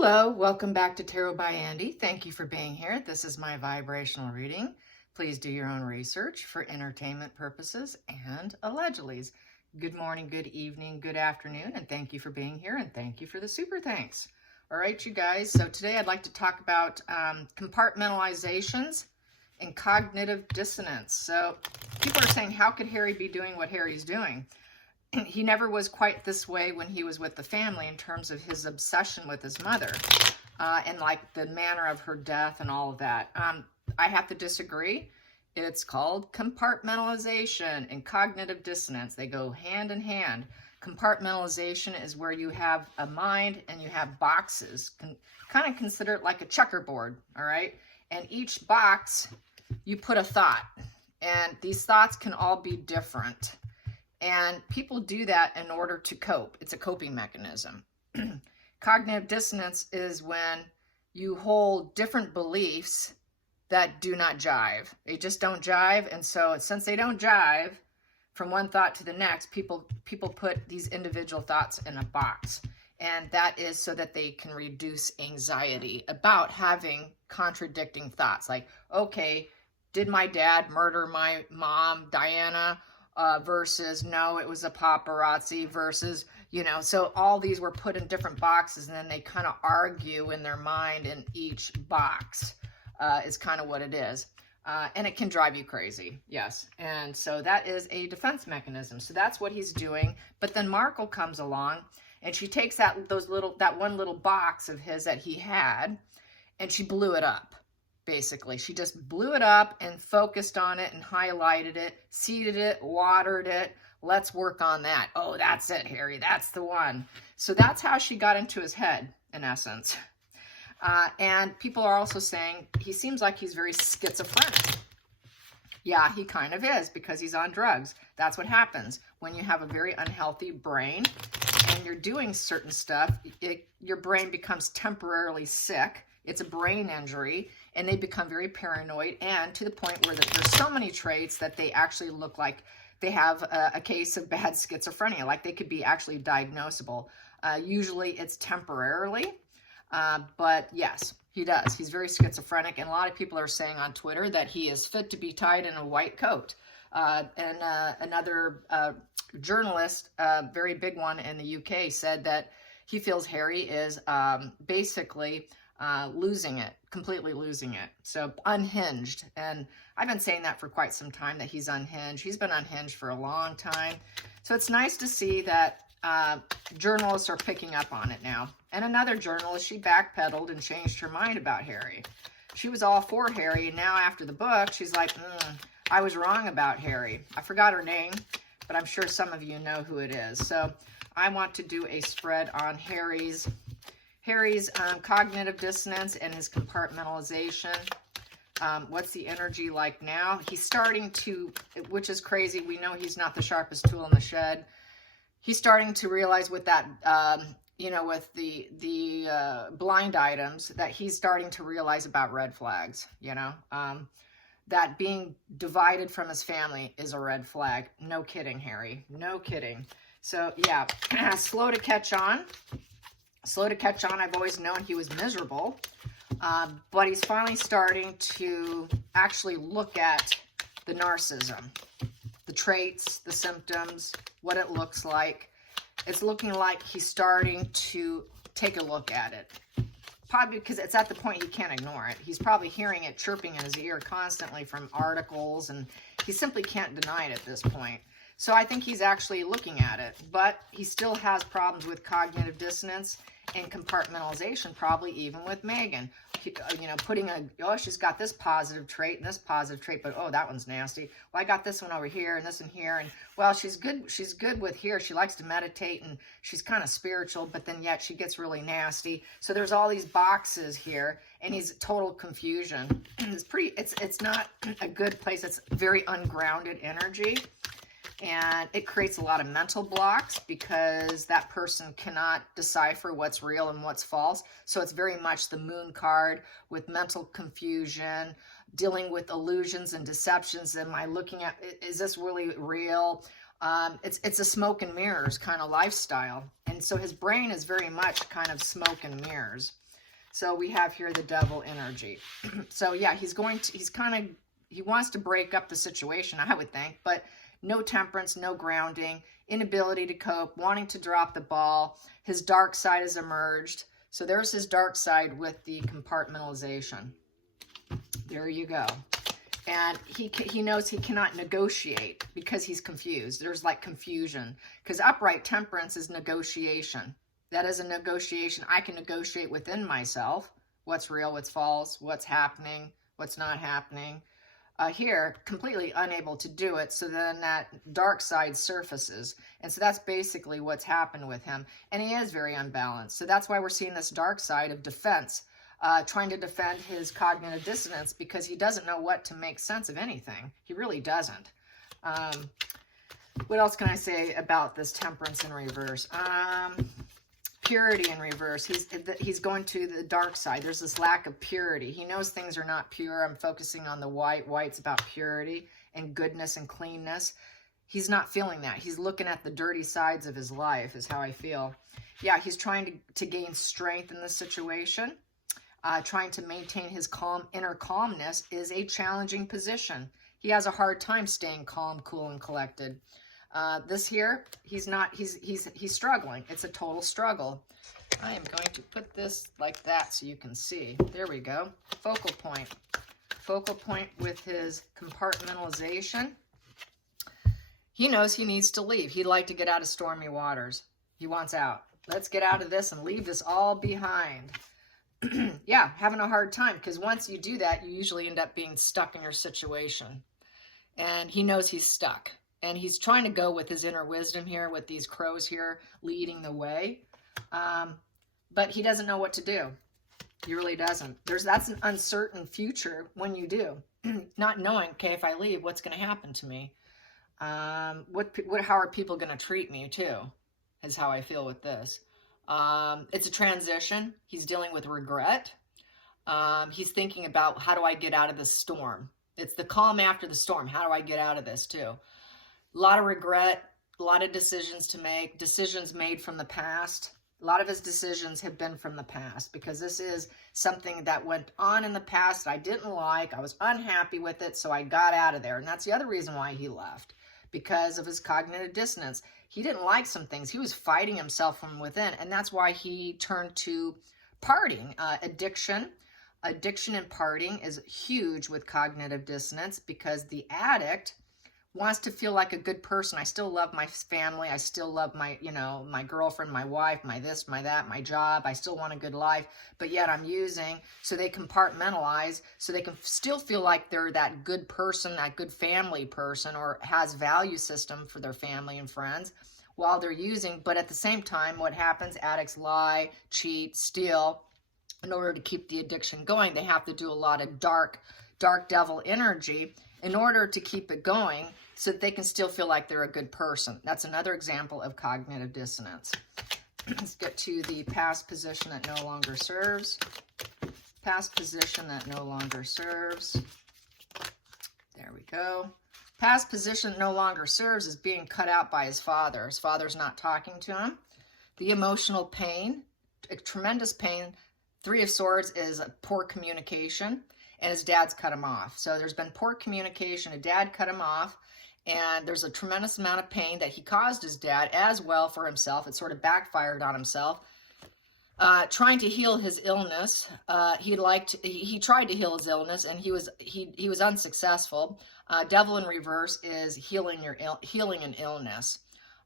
Hello, welcome back to Tarot by Andy. Thank you for being here. This is my vibrational reading. Please do your own research for entertainment purposes and allegedly. Good morning, good evening, good afternoon, and thank you for being here, and thank you for the super thanks. All right, you guys, so today I'd like to talk about compartmentalizations and cognitive dissonance. So people are saying, how could Harry be doing what Harry's doing? He never was quite this way when he was with the family in terms of his obsession with his mother and like the manner of her death and all of that. I have to disagree. It's called compartmentalization and cognitive dissonance. They go hand in hand. Compartmentalization is where you have a mind and you have boxes. Kind of consider it like a checkerboard, all right? And each box, you put a thought. And these thoughts can all be different. And people do that in order to cope. It's a coping mechanism. Cognitive dissonance is when you hold different beliefs that do not jive. They just don't jive. And so since they don't jive from one thought to the next, people put these individual thoughts in a box. And that is so that they can reduce anxiety about having contradicting thoughts. Like, okay, did my dad murder my mom, Diana? Versus no, it was a paparazzi versus, you know, so all these were put in different boxes and then they kind of argue in their mind in each box is kind of what it is. And it can drive you crazy. Yes. And so that is a defense mechanism. So that's what he's doing. But then Markle comes along and she takes that one little box of his that he had and she blew it up. Basically, she just blew it up and focused on it and highlighted it, seeded it, watered it. Let's work on that. Oh, that's it, Harry. That's the one. So that's how she got into his head, in essence. And people are also saying he seems like he's very schizophrenic. Yeah, he kind of is because he's on drugs. That's what happens when you have a very unhealthy brain and you're doing certain stuff. Your brain becomes temporarily sick. It's a brain injury, and they become very paranoid, and to the point where there's so many traits that they actually look like they have a case of bad schizophrenia, like they could be actually diagnosable. Usually it's temporarily, but yes, he does. He's very schizophrenic, and a lot of people are saying on Twitter that he is fit to be tied in a white coat. And another journalist, very big one in the UK, said that he feels Harry is basically losing it, completely losing it. So unhinged. And I've been saying that for quite some time, that he's unhinged. He's been unhinged for a long time. So it's nice to see that journalists are picking up on it now. And another journalist, she backpedaled and changed her mind about Harry. She was all for Harry. And now after the book, she's like, I was wrong about Harry. I forgot her name, but I'm sure some of you know who it is. So I want to do a spread on Harry's cognitive dissonance and his compartmentalization. What's the energy like now? He's starting to, which is crazy. We know he's not the sharpest tool in the shed. He's starting to realize with that, with the blind items, that he's starting to realize about red flags, that being divided from his family is a red flag. No kidding, Harry. No kidding. So yeah, slow to catch on. Slow to catch on. I've always known he was miserable, but he's finally starting to actually look at the narcissism, the traits, the symptoms, what it looks like. It's looking like he's starting to take a look at it. Probably because it's at the point he can't ignore it. He's probably hearing it chirping in his ear constantly from articles, and he simply can't deny it at this point. So I think he's actually looking at it, but he still has problems with cognitive dissonance and compartmentalization, probably even with Meghan. Putting she's got this positive trait and this positive trait, but oh, that one's nasty. Well, I got this one over here and this one here, and well, she's good with here. She likes to meditate and she's kind of spiritual, but then yet she gets really nasty. So there's all these boxes here, and he's total confusion. It's not a good place. It's very ungrounded energy. And it creates a lot of mental blocks because that person cannot decipher what's real and what's false. So it's very much the moon card with mental confusion, dealing with illusions and deceptions. Am I looking at, is this really real? It's a smoke and mirrors kind of lifestyle. And so his brain is very much kind of smoke and mirrors. So we have here the devil energy. So yeah, he wants to break up the situation, I would think, but no temperance, no grounding, inability to cope, wanting to drop the ball. His dark side has emerged. So there's his dark side with the compartmentalization. There you go. And he knows he cannot negotiate because he's confused. There's like confusion. Because upright temperance is negotiation. That is a negotiation. I can negotiate within myself. What's real, what's false, what's happening, what's not happening. Here, completely unable to do it. So then that dark side surfaces. And so that's basically what's happened with him. And he is very unbalanced. So that's why we're seeing this dark side of defense. Trying to defend his cognitive dissonance because he doesn't know what to make sense of anything. He really doesn't. What else can I say about this temperance in reverse? Purity in reverse. He's going to the dark side. There's this lack of purity. He knows things are not pure. I'm focusing on the white. White's about purity and goodness and cleanness. He's not feeling that. He's looking at the dirty sides of his life is how I feel. Yeah, he's trying to gain strength in this situation. Trying to maintain his inner calmness is a challenging position. He has a hard time staying calm, cool, and collected. This here, he's struggling. It's a total struggle. I am going to put this like that so you can see. There we go. Focal point. Focal point with his compartmentalization. He knows he needs to leave. He'd like to get out of stormy waters. He wants out. Let's get out of this and leave this all behind. Yeah, having a hard time because once you do that, you usually end up being stuck in your situation. And he knows he's stuck. And he's trying to go with his inner wisdom here, with these crows here leading the way. But he doesn't know what to do. He really doesn't. That's an uncertain future when you do. Not knowing, okay, if I leave, what's going to happen to me? How are people going to treat me too, is how I feel with this. It's a transition. He's dealing with regret. He's thinking about, how do I get out of this storm? It's the calm after the storm. How do I get out of this too? A lot of regret, a lot of decisions to make, decisions made from the past. A lot of his decisions have been from the past because this is something that went on in the past that I didn't like. I was unhappy with it, so I got out of there. And that's the other reason why he left, because of his cognitive dissonance. He didn't like some things. He was fighting himself from within, and that's why he turned to partying. Addiction and partying is huge with cognitive dissonance because the addict wants to feel like a good person. I still love my family. I still love my girlfriend, my wife, my this, my that, my job. I still want a good life, but yet I'm using, so they compartmentalize, so they can still feel like they're that good person, that good family person, or has value system for their family and friends while they're using. But at the same time, what happens? Addicts lie, cheat, steal. In order to keep the addiction going, they have to do a lot of dark devil energy in order to keep it going so that they can still feel like they're a good person. That's another example of cognitive dissonance. Let's get to the past position that no longer serves. Past position that no longer serves. There we go. Past position no longer serves is being cut out by his father. His father's not talking to him. The emotional pain, tremendous pain. Three of Swords is poor communication, and his dad's cut him off. So there's been poor communication. A dad cut him off, and there's a tremendous amount of pain that he caused his dad as well for himself. It sort of backfired on himself. Trying to heal his illness. He tried to heal his illness, and he was unsuccessful. Devil in reverse is healing an illness.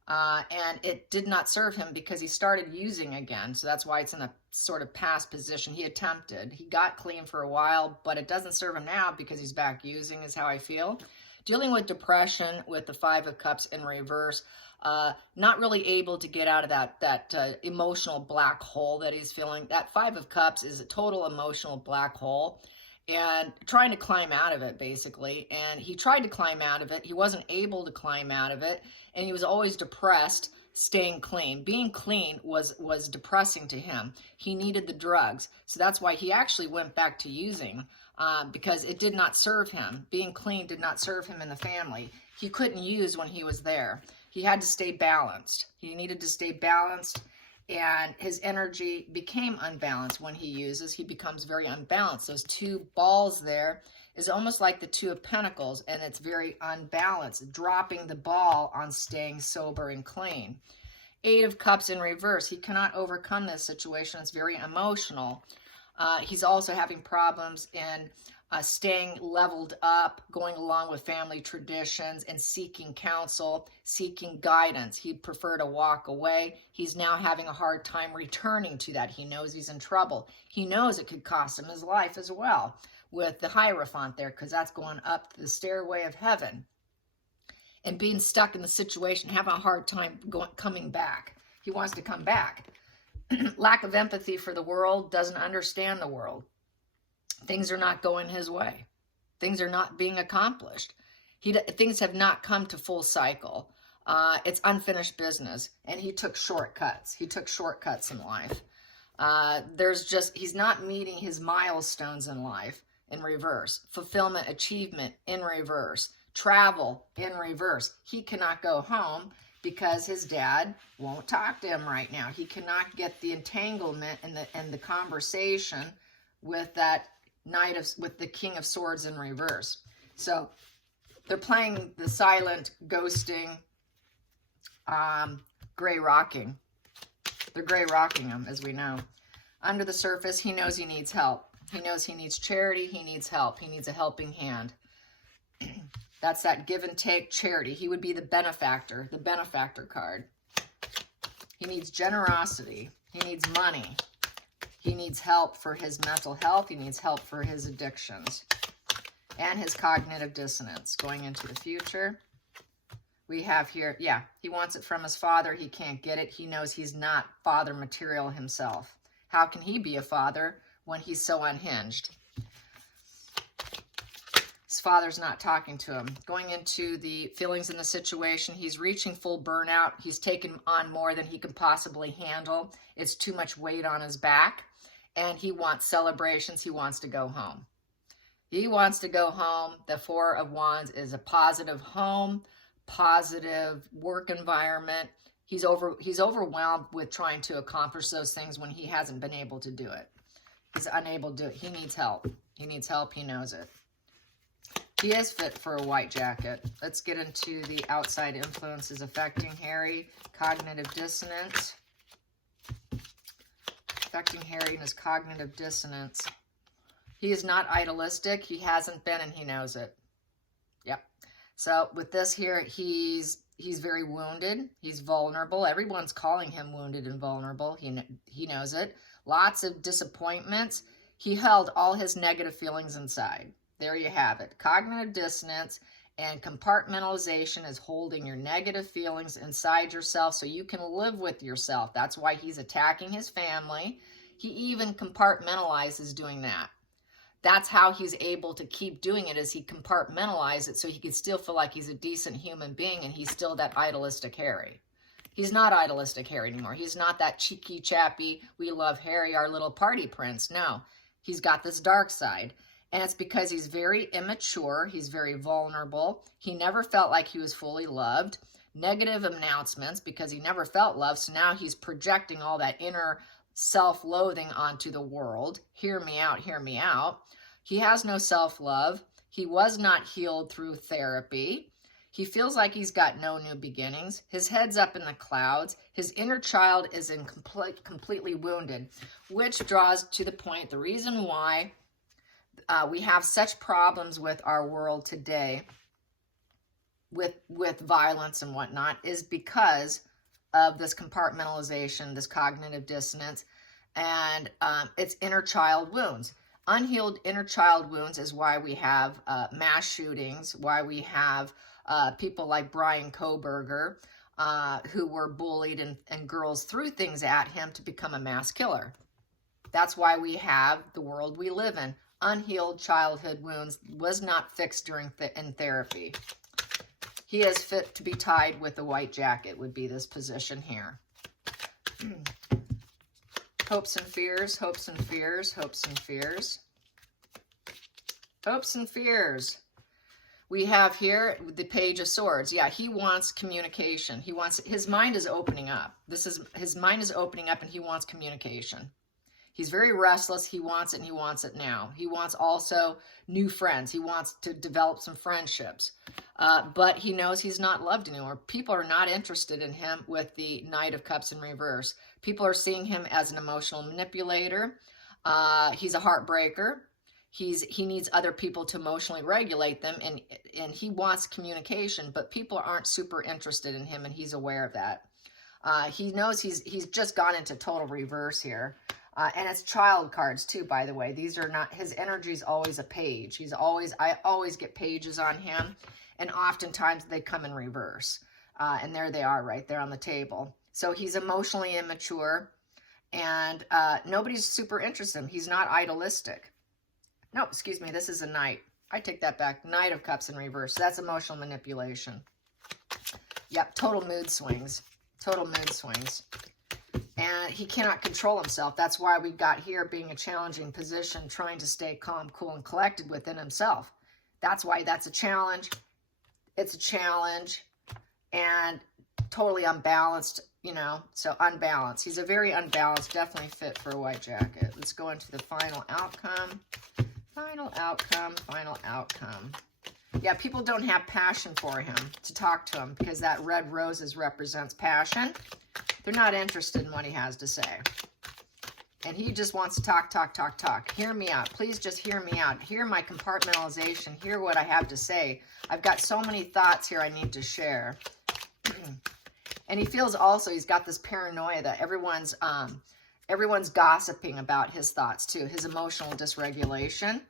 And it did not serve him because he started using again. So that's why it's in a sort of past position. He attempted. He got clean for a while, but it doesn't serve him now because he's back using, is how I feel. Dealing with depression with the Five of Cups in reverse. Not really able to get out of that emotional black hole that he's feeling. That Five of Cups is a total emotional black hole. And trying to climb out of it, basically. And he tried to climb out of it. He wasn't able to climb out of it. And he was always depressed, staying clean. Being clean was depressing to him. He needed the drugs. So that's why he actually went back to using, because it did not serve him. Being clean did not serve him in the family. He couldn't use when he was there. He had to stay balanced. He needed to stay balanced. and his energy became unbalanced. When he uses, he becomes very unbalanced. Those two balls there is almost like the Two of Pentacles, and it's very unbalanced, dropping the ball on staying sober and clean. Eight of Cups in reverse. He cannot overcome this situation. It's very emotional. He's also having problems in staying leveled up, going along with family traditions, and seeking counsel, seeking guidance. He'd prefer to walk away. He's now having a hard time returning to that. He knows he's in trouble. He knows it could cost him his life as well, with the Hierophant there, because that's going up the stairway of heaven. And being stuck in the situation, having a hard time coming back. He wants to come back. Lack of empathy for the world, doesn't understand the world. Things are not going his way. Things are not being accomplished. Things have not come to full cycle. It's unfinished business, and he took shortcuts. He took shortcuts in life. He's not meeting his milestones in life in reverse. Fulfillment, achievement in reverse. Travel in reverse. He cannot go home because his dad won't talk to him right now. He cannot get the entanglement and the conversation with that with the King of Swords in reverse. So they're playing the silent, ghosting, gray rocking. They're gray rocking him, as we know. Under the surface, he knows he needs help. He knows he needs charity. He needs help. He needs a helping hand. That's that give and take charity. He would be the benefactor card. He needs generosity. He needs money. He needs help for his mental health. He needs help for his addictions and his cognitive dissonance going into the future. We have here, he wants it from his father. He can't get it. He knows he's not father material himself. How can he be a father when he's so unhinged? His father's not talking to him. Going into the feelings in the situation, he's reaching full burnout. He's taken on more than he can possibly handle. It's too much weight on his back. And he wants celebrations. He wants to go home. He wants to go home. The Four of Wands is a positive home, positive work environment. He's overwhelmed with trying to accomplish those things when he hasn't been able to do it. He's unable to do it. He needs help. He needs help. He knows it. He is fit for a white jacket. Let's get into the outside influences affecting Harry. Cognitive dissonance. Affecting Harry and his cognitive dissonance. He is not idealistic. He hasn't been, and he knows it. Yep. So with this here, he's very wounded. He's vulnerable. Everyone's calling him wounded and vulnerable. He knows it. Lots of disappointments. He held all his negative feelings inside. There you have it. Cognitive dissonance and compartmentalization is holding your negative feelings inside yourself so you can live with yourself. That's why he's attacking his family. He even compartmentalizes doing that. That's how he's able to keep doing it, is he compartmentalizes it so he can still feel like he's a decent human being and he's still that idealistic Harry. He's not idealistic Harry anymore. He's not that cheeky, chappy, we love Harry, our little party prince. No, he's got this dark side. And it's because he's very immature. He's very vulnerable. He never felt like he was fully loved. Negative announcements because he never felt loved. So now he's projecting all that inner self-loathing onto the world. Hear me out, hear me out. He has no self-love. He was not healed through therapy. He feels like he's got no new beginnings. His head's up in the clouds. His inner child is completely wounded, which draws to the point, the reason why we have such problems with our world today with violence and whatnot is because of this compartmentalization, this cognitive dissonance, and it's inner child wounds. Unhealed inner child wounds is why we have mass shootings, why we have people like Brian Koberger who were bullied and girls threw things at him to become a mass killer. That's why we have the world we live in. Unhealed childhood wounds was not fixed in therapy. He is fit to be tied with a white jacket would be this position here. Hopes and fears, hopes and fears, hopes and fears. Hopes and fears. We have here the Page of Swords. Yeah, he wants communication. His mind is opening up. His mind is opening up and he wants communication. He's very restless. He wants it and he wants it now. He wants also new friends. He wants to develop some friendships. But he knows he's not loved anymore. People are not interested in him with the Knight of Cups in reverse. People are seeing him as an emotional manipulator. He's a heartbreaker. He needs other people to emotionally regulate them, and he wants communication, but people aren't super interested in him, and he's aware of that. He knows he's just gone into total reverse here. And it's child cards too, by the way. These are not, his energy's always a page. I always get pages on him, and oftentimes they come in reverse. And there they are right there on the table. So he's emotionally immature, and nobody's super interested in him. He's not idealistic. No, excuse me, this is a Knight. I take that back. Knight of Cups in reverse. That's emotional manipulation. Yep, total mood swings. Total mood swings. And he cannot control himself. That's why we got here being a challenging position, trying to stay calm, cool, and collected within himself. That's why that's a challenge. It's a challenge. And totally unbalanced, you know, so unbalanced. He's a very unbalanced, definitely fit for a white jacket. Let's go into the final outcome. Final outcome, final outcome. Yeah, people don't have passion for him to talk to him because that red roses represents passion. They're not interested in what he has to say. And he just wants to talk, talk, talk, talk. Hear me out. Please just hear me out. Hear my compartmentalization. Hear what I have to say. I've got so many thoughts here I need to share. And he feels also he's got this paranoia that everyone's gossiping about his thoughts too. His emotional dysregulation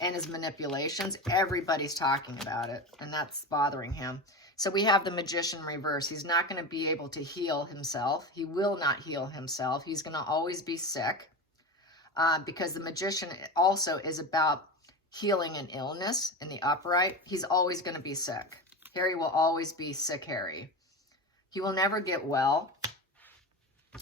and his manipulations. Everybody's talking about it, and that's bothering him. So we have the Magician reverse. He's not going to be able to heal himself. He will not heal himself. He's going to always be sick because the Magician also is about healing an illness in the upright. He's always going to be sick. Harry will always be sick, Harry. He will never get well.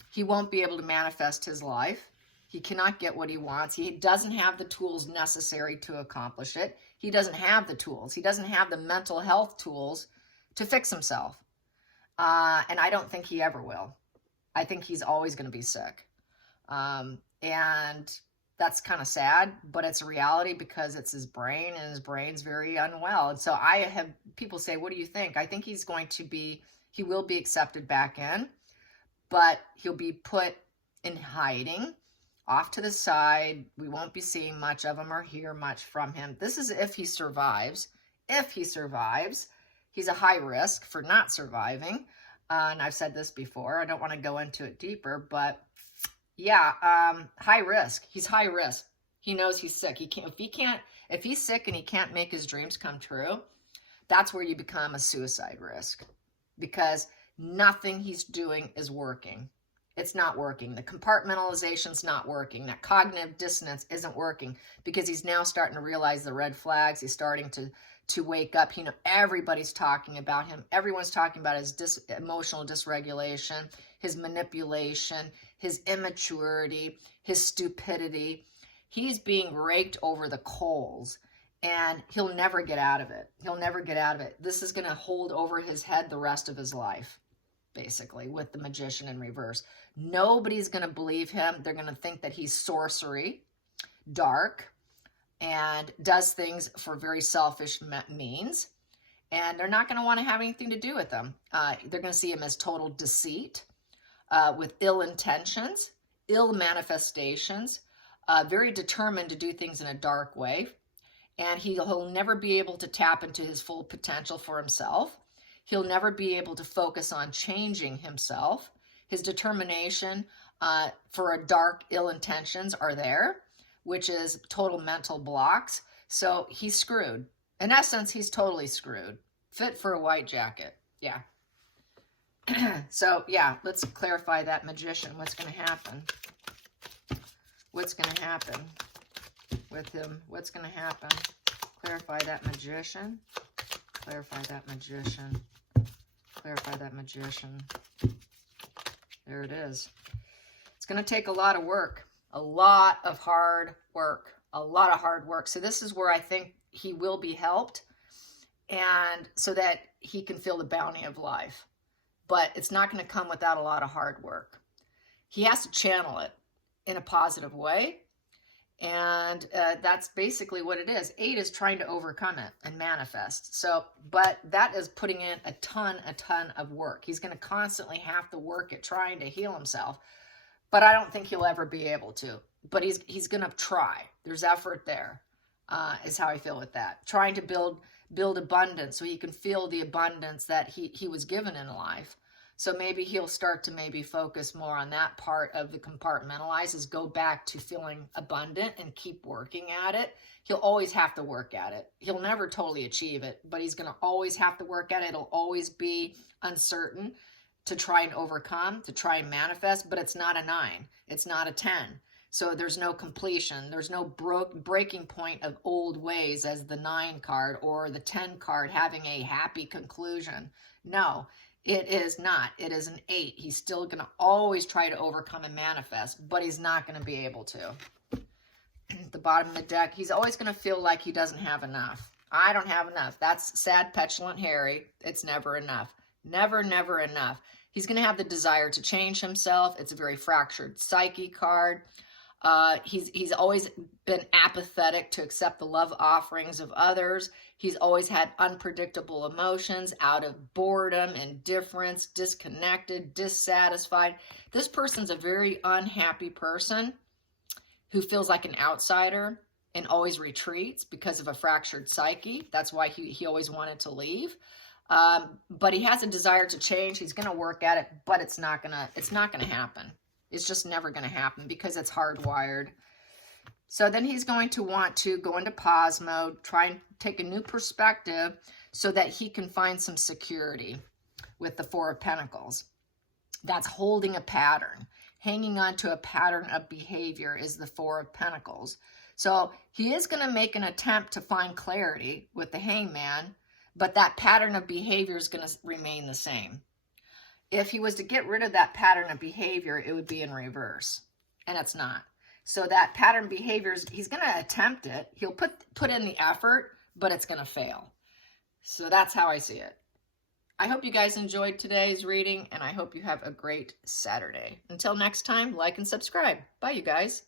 He won't be able to manifest his life. He cannot get what he wants. He doesn't have the tools necessary to accomplish it. He doesn't have the tools. He doesn't have the mental health tools to fix himself. And I don't think he ever will. I think he's always going to be sick. And that's kind of sad, but it's a reality because it's his brain, and his brain's very unwell. And so I have people say, what do you think? I think he's going to be, he will be accepted back in, but he'll be put in hiding, off to the side. We won't be seeing much of him or hear much from him. This is if he survives. If he survives, he's a high risk for not surviving. And I've said this before. I don't want to go into it deeper, but yeah, high risk. He's high risk. He knows he's sick. If he's sick and he can't make his dreams come true, that's where you become a suicide risk, because nothing he's doing is working. It's not working. The compartmentalization's not working. That cognitive dissonance isn't working because he's now starting to realize the red flags. He's starting to wake up. You know, everybody's talking about him. Everyone's talking about his emotional dysregulation, his manipulation, his immaturity, his stupidity. He's being raked over the coals, and he'll never get out of it. He'll never get out of it. This is going to hold over his head the rest of his life, basically, with the Magician in reverse. Nobody's going to believe him. They're going to think that he's sorcery, dark, and does things for very selfish means. And they're not going to want to have anything to do with him. They're going to see him as total deceit, with ill intentions, ill manifestations, very determined to do things in a dark way. And he'll never be able to tap into his full potential for himself. He'll never be able to focus on changing himself. His determination for a dark, ill intentions are there, which is total mental blocks. So he's screwed. In essence, he's totally screwed. Fit for a white jacket. Yeah. So, yeah, let's clarify that Magician. What's going to happen? What's going to happen with him? What's going to happen? Clarify that Magician. Clarify that Magician. Clarify that Magician. There it is. It's going to take a lot of work. A lot of hard work. A lot of hard work. So this is where I think he will be helped. and so that he can feel the bounty of life. But it's not going to come without a lot of hard work. He has to channel it in a positive way. And that's basically what it is. 8 is trying to overcome it and manifest. So, but that is putting in a ton of work. He's going to constantly have to work at trying to heal himself. But I don't think he'll ever be able to. But he's going to try. There's effort there, is how I feel with that. Trying to build abundance so he can feel the abundance that he was given in life. So maybe he'll start to maybe focus more on that part of the compartmentalize, is go back to feeling abundant and keep working at it. He'll always have to work at it. He'll never totally achieve it, but he's going to always have to work at it. It'll always be uncertain to try and overcome, to try and manifest, but it's not a 9. It's not a 10. So there's no completion. There's no breaking point of old ways as the 9 card or the 10 card having a happy conclusion. No. It is not. It is an 8. He's still going to always try to overcome and manifest, but he's not going to be able to. At the bottom of the deck, he's always going to feel like he doesn't have enough. I don't have enough. That's sad, petulant Harry. It's never enough. Never enough. He's going to have the desire to change himself. It's a very fractured psyche card. He's always been apathetic to accept the love offerings of others. He's always had unpredictable emotions out of boredom, indifference, disconnected, dissatisfied. This person's a very unhappy person who feels like an outsider and always retreats because of a fractured psyche. That's why he always wanted to leave. But he has a desire to change. He's going to work at it, but it's not going to happen. It's just never going to happen because it's hardwired. So then he's going to want to go into pause mode, try and take a new perspective so that he can find some security with the 4 of Pentacles. That's holding a pattern. Hanging on to a pattern of behavior is the 4 of Pentacles. So he is going to make an attempt to find clarity with the Hangman, but that pattern of behavior is going to remain the same. If he was to get rid of that pattern of behavior, it would be in reverse, and it's not. So that pattern behavior, he's going to attempt it. He'll put in the effort, but it's going to fail. So that's how I see it. I hope you guys enjoyed today's reading, and I hope you have a great Saturday. Until next time, like and subscribe. Bye, you guys.